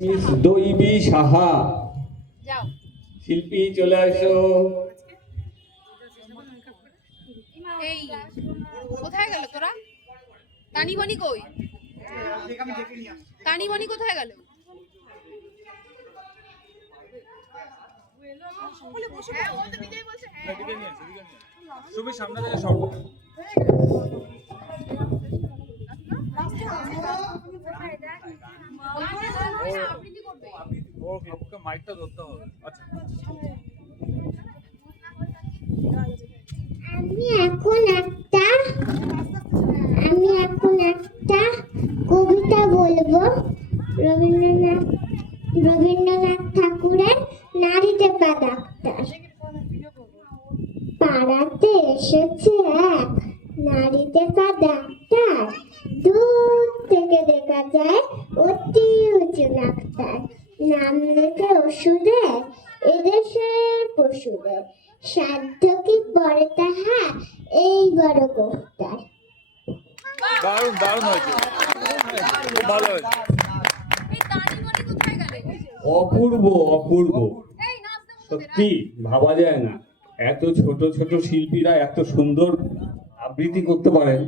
Miss দৈবী Saha, যাও শিল্পী চলে আসো। এই কোথায় গেল তোরা? তানি বনি কই? তানি বনি কোথায় গেল? তুমি সামনে থেকে সর। ওকে মাইকটা ধরতে হবে। আচ্ছা আমি এখন একটা কবিতা বলবো। রবীন্দ্রনাথ রবীন্দ্রনাথ ঠাকুরের নারী টেপা ডাক্তার। পাড়াতে এসেছে এক নারী টেপা ডাক্তার, দূর থেকে দেখা যায় অতি উঁচু ডাক্তার। নাম লেখে ওষুধে এদেশের পশুদের, সাধ্য কি পরে তাহা এই বড় কর্তার। দারুণ দারুণ হয়েছে, খুব ভালো হয়েছে। এই তানি বনি কোথায় গেল? অপূর্ব অপূর্ব, এই নাচতে বলতে সত্যি ভাবা যায় না এত ছোট ছোট শিল্পীরা এত সুন্দর আবৃত্তি করতে পারেন।